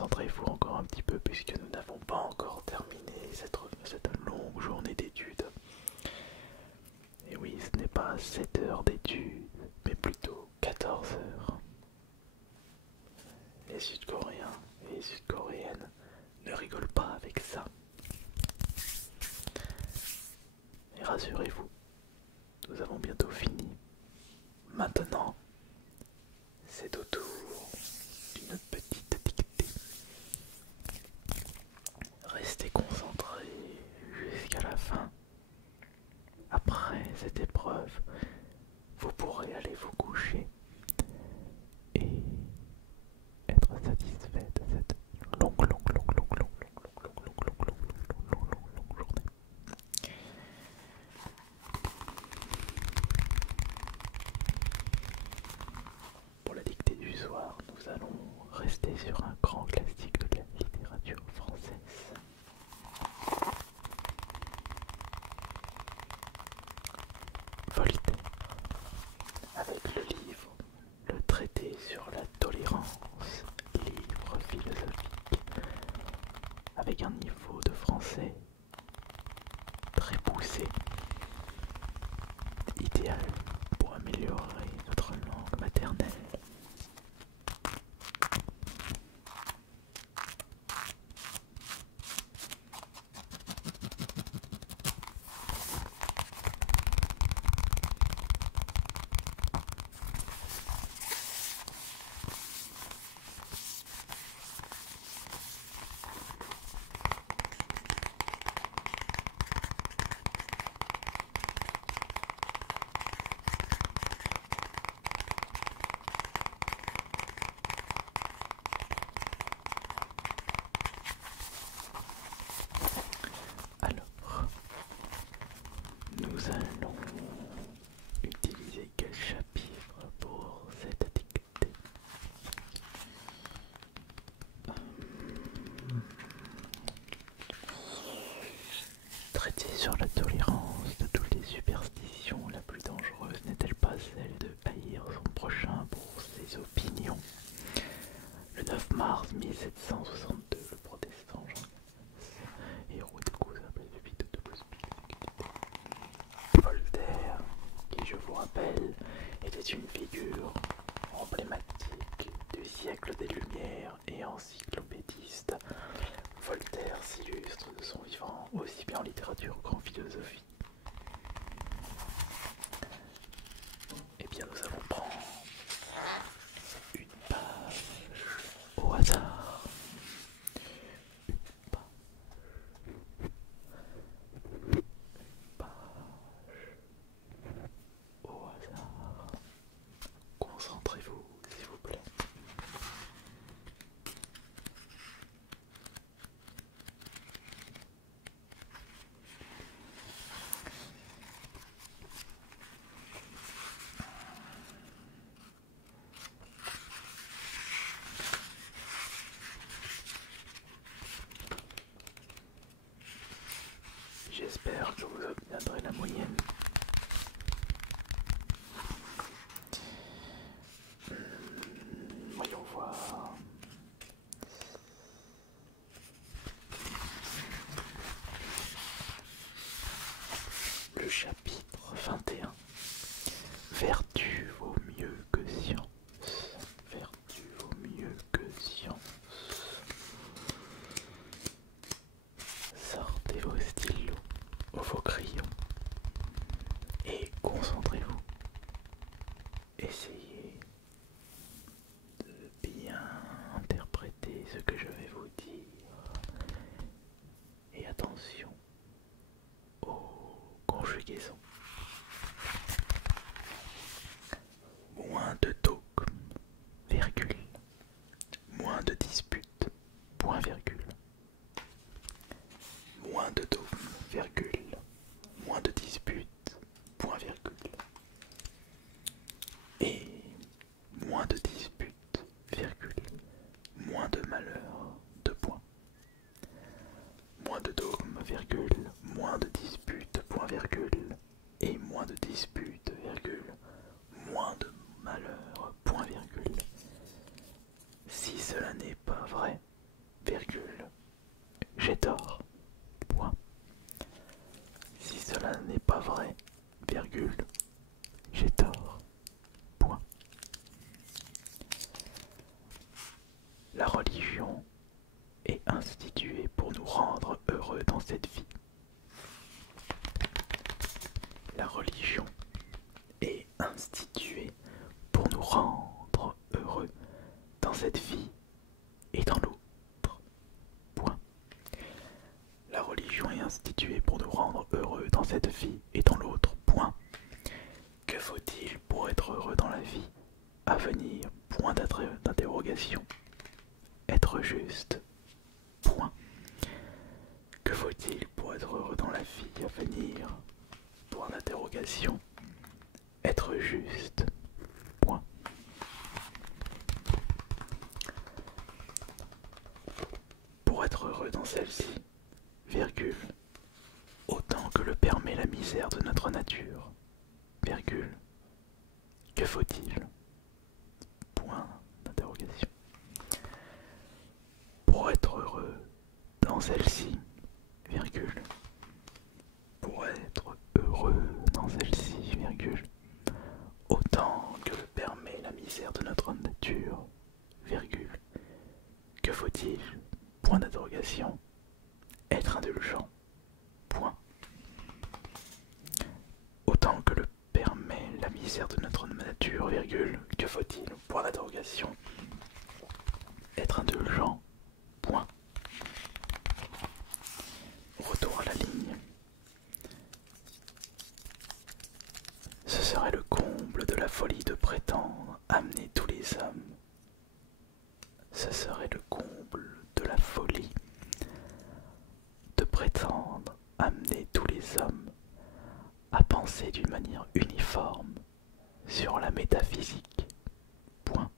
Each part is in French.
concentrez-vous encore un petit peu puisque nous n'avons pas encore terminé cette longue journée d'études. Et oui, ce n'est pas 7 heures d'études, mais plutôt 14 heures. Les Sud-Coréens et les Sud-Coréennes ne rigolent pas avec ça. Et rassurez-vous, nous avons bientôt fini. Maintenant, c'est au tour d'une petite dictée. Restez concentrés jusqu'à la fin. Après cette épreuve, vous pourrez aller vous coucher et être satisfait de cette longue journée. Pour la dictée du soir, nous allons rester sur un grand classique de la littérature française. Voltaire, avec le livre Le traité sur la tolérance, livre philosophique, avec un niveau de français très poussé, idéal pour améliorer notre langue maternelle. Alors, nous allons utiliser quel chapitre pour cette dictée? Traiter sur la tolérance de toutes les superstitions, la plus dangereuse n'est-elle pas celle de haïr son prochain pour ses opinions? Le 9 mars 1762, le protestant Jean héros des cousables et vite de possibilités. Voltaire, qui je vous rappelle, était une figure emblématique du siècle des Lumières et encyclopédiste. Voltaire s'illustre de son vivant aussi bien en littérature qu'en philosophie. Eh bien, nous allons prendre une page au hasard. Une page au hasard. Concentrez-vous, s'il vous plaît. religion est instituée pour nous rendre heureux dans cette vie. La religion est instituée pour nous rendre heureux dans cette vie et dans l'autre. Point. La religion est instituée pour nous rendre heureux dans cette vie et dans l'autre. Point. Que faut-il pour être heureux dans la vie à venir? Point d'interrogation. Être juste. Point. Que faut-il pour être heureux dans la vie à venir? Point d'interrogation. Être juste. Point. Pour être heureux dans celle-ci, virgule, autant que le permet la misère de notre nature, virgule, que faut-il? Point d'interrogation. Pour être heureux dans celle-ci, virgule, pour être heureux dans celle-ci, virgule, autant que le permet la misère de notre nature, virgule, que faut-il? Point d'interrogation. Être indulgent. Point. Autant que le permet la misère de notre nature, virgule, que faut-il? Point d'interrogation. Être indulgent. Point. Retour à la ligne. Ce serait le comble de la folie de prétendre amener tous les hommes. Ce serait le comble de la folie de prétendre amener tous les hommes à penser d'une manière uniforme sur la métaphysique. Point.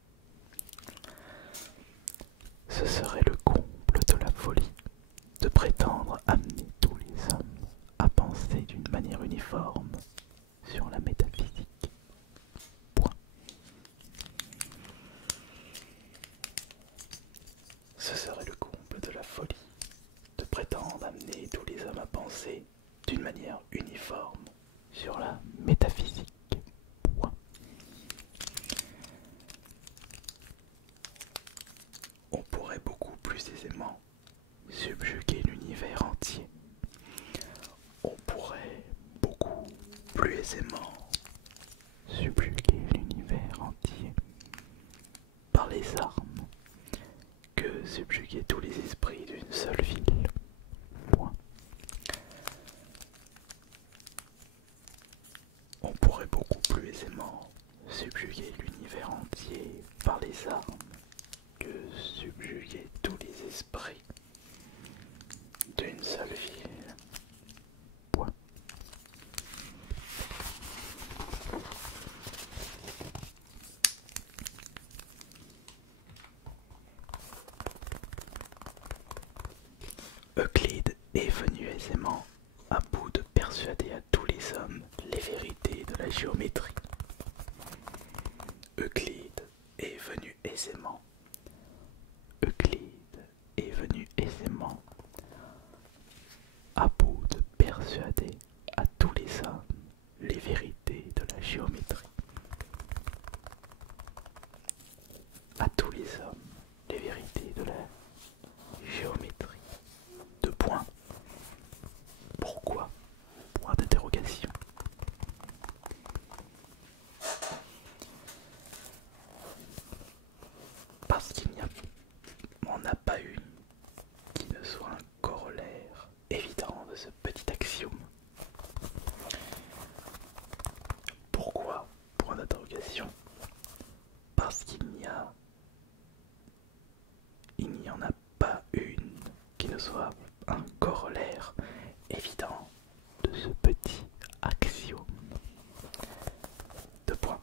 Ce serait le comble de la folie de prétendre amener tous les hommes à penser d'une manière uniforme sur la métaphysique. Point. Ce serait le comble de la folie de prétendre amener tous les hommes à penser d'une manière uniforme sur la métaphysique. Point. On pourrait beaucoup plus aisément subjuguer l'univers entier. On pourrait beaucoup plus aisément subjuguer l'univers entier par les armes que subjuguer tous les esprits d'une seule ville. Point. On pourrait beaucoup plus aisément subjuguer l'univers entier par les armes que subjuguer tous les esprits d'une seule ville. Point. Euclide est venu aisément à bout de persuader à tous les hommes les vérités de la géométrie. Euclide est venu aisément. Euclide est venu aisément à bout de persuader à tous les hommes les vérités de la géométrie. À tous les hommes les vérités de la géométrie. Deux points. Pourquoi? Point d'interrogation. Parce qu'il n'y en a pas une qui ne soit un corollaire évident de ce petit axiome. Pourquoi? Point d'interrogation. Parce qu'il n'y en a pas une qui ne soit un corollaire évident de ce petit axiome. Deux points.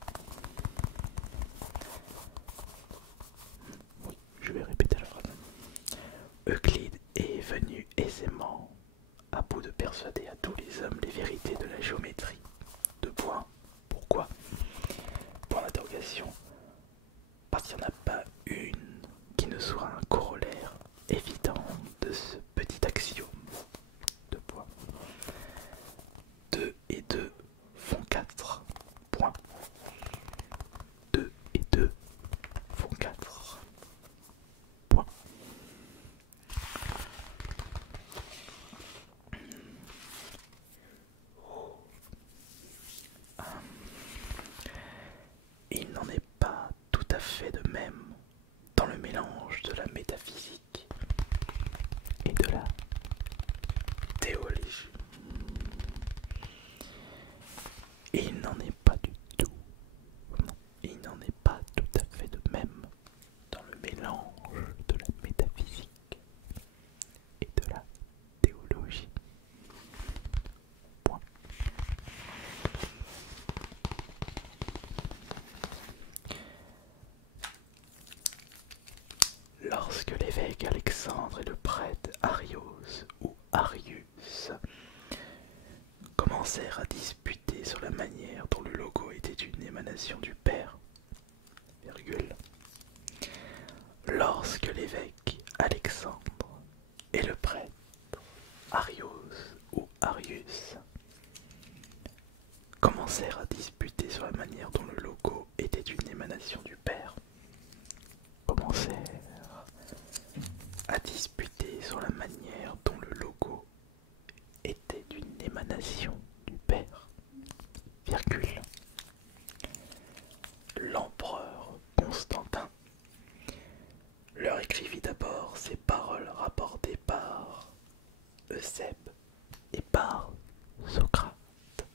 Oui, je vais répéter la phrase. Euclide est venu aisément à bout de persuader à tous les hommes les vérités de la géométrie. Deux points. Pourquoi? Point d'interrogation. Parce qu'il n'y en a pas une qui ne soit un corollaire évident de ce petit axiome. Deux points. 2 et 2 font 4. Point. 2 et 2 font 4. Point. Lorsque l'évêque Alexandre et le prêtre Arios ou Arius commencèrent à disputer sur la manière dont le logo était une émanation du Père, virgule. Lorsque l'évêque Alexandre et le prêtre Arios ou Arius commencèrent à disputer sur la manière dont le logo était une émanation du Père, commencèrent à disputer sur la manière dont le logo était une émanation du Père, virgule. L'empereur Constantin leur écrivit d'abord ces paroles rapportées par Eusèbe et par Socrate.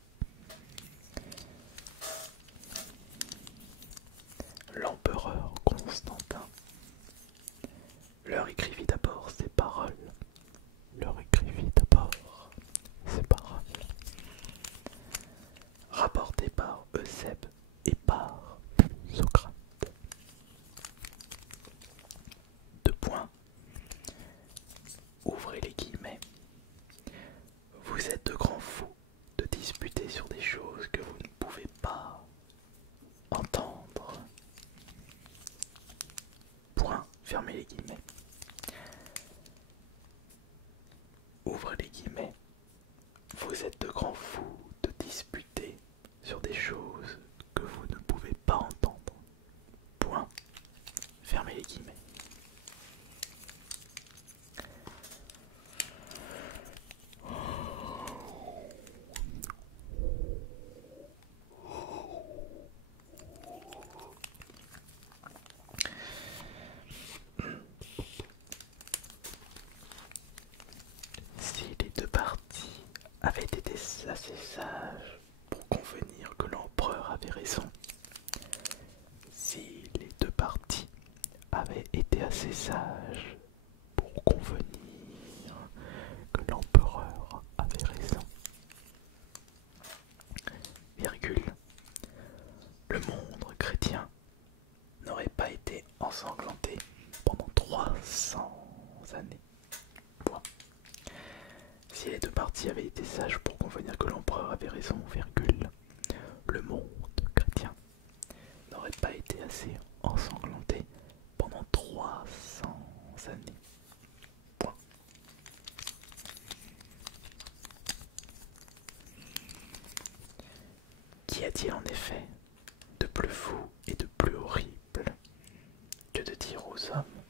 L'empereur Constantin leur écrivit d'abord ces paroles, rapportées par Eusèbe et par Socrate. Deux points. Ouvrez les guillemets. Vous êtes de grands fous de disputer sur des choses que vous ne pouvez pas entendre. Point. Fermez les guillemets. Ouvrez les guillemets. Vous êtes de grands fous de disputer sur des choses que vous ne pouvez pas entendre. Point. Fermez les guillemets. Si les deux parties avaient été assez sages pour convenir que l'empereur avait raison, si les deux parties avaient été assez sages pour convenir que l'empereur avait raison, virgule, le monde chrétien n'aurait pas été ensanglanté pendant 300 années. Point. Si les deux parties avaient été sages pour convenir que l'empereur avait raison, virgule, le monde chrétien n'aurait pas été assez ensanglanté pendant 300 années. Point. Qu'y a-t-il en effet de plus fou et de plus horrible que de dire aux hommes,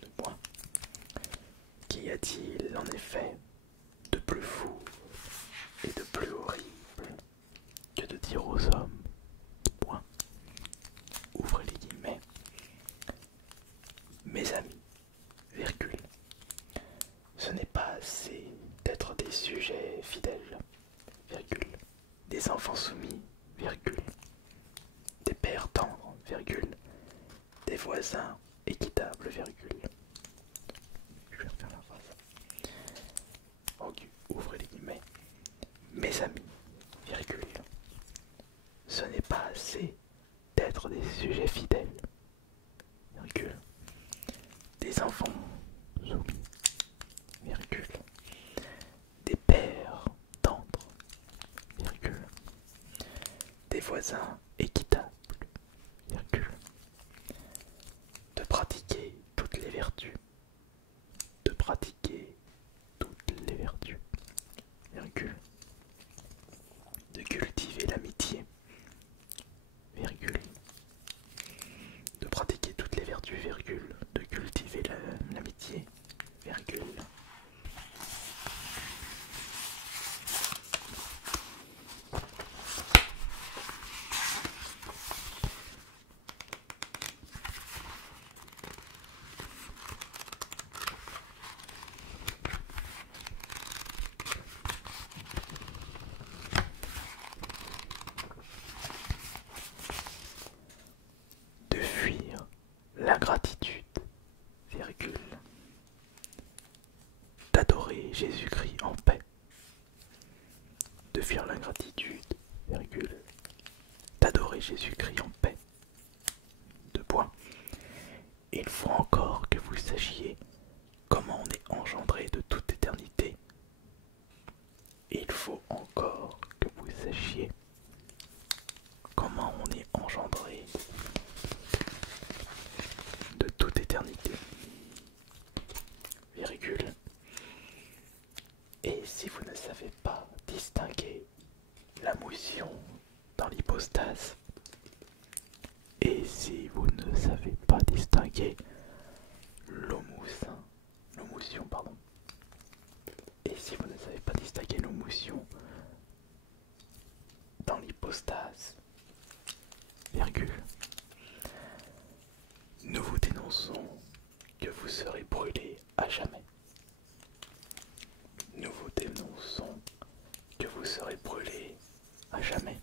deux points. Qu'y a-t-il en effet de plus fou et de plus horrible que de dire aux hommes, point. Ouvrez les guillemets. Mes amis, virgule, ce n'est pas assez d'être des sujets fidèles, virgule, des enfants soumis, virgule, des pères tendres, virgule, des voisins équitables, virgule. Je vais refaire la phrase. Ok, ouvrez les guillemets. Mes amis, virgule, ce n'est pas assez d'être des sujets fidèles, virgule, des enfants soumis, virgule, des pères tendres, virgule, des voisins équitables, virgule, de pratiquer toutes les vertus, de pratiquer toutes les vertus, virgule, de cultiver l'amitié, virgule, de pratiquer toutes les vertus, virgule, de cultiver l'amitié, virgule. De fuir l'ingratitude, virgule, d'adorer Jésus-Christ en paix, de fuir l'ingratitude, virgule, d'adorer Jésus-Christ en paix, deux points. Il faut encore que vous sachiez comment on est engendré de toute éternité. Il faut encore que vous sachiez comment on est engendré de toute éternité. Virgule. Et si vous ne savez pas distinguer la motion dans l'hypostase, et si vous ne savez pas distinguer l'homotion, pardon, et si vous ne savez pas distinguer l'homotion dans l'hypostase, virgule, nous vous dénonçons que vous serez brûlé à jamais. Nous vous dénonçons que vous serez brûlé à jamais.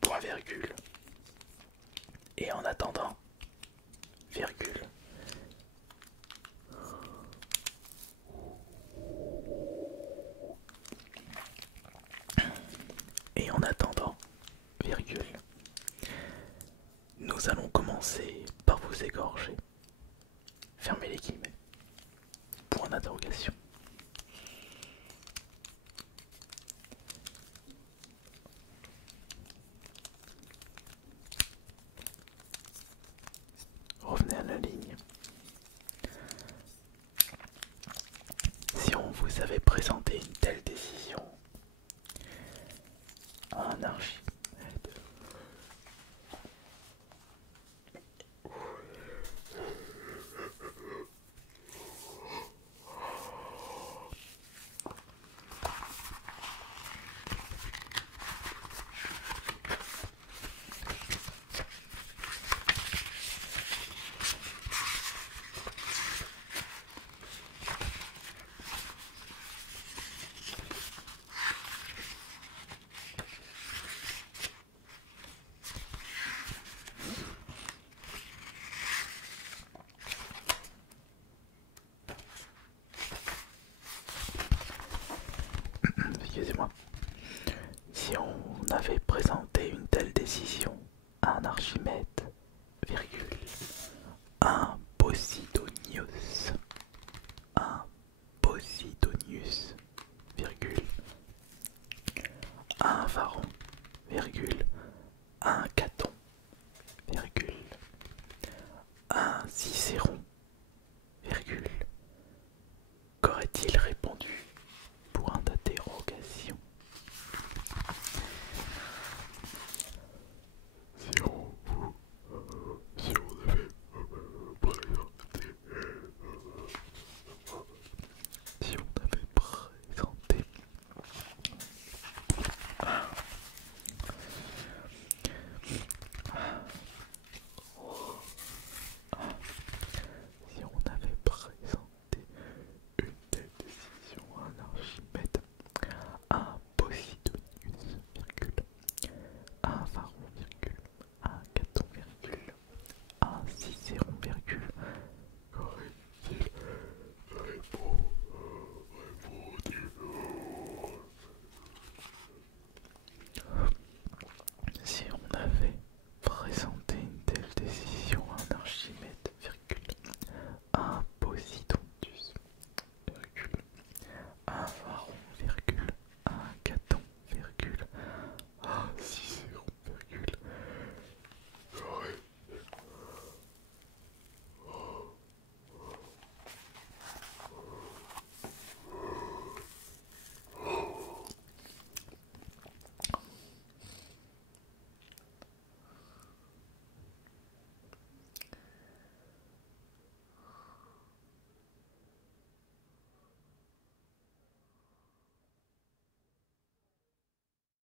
Point virgule. Et en attendant, virgule. Et en attendant, virgule. Nous allons commencer par vous égorger. Fermez les guillemets. Point d'interrogation.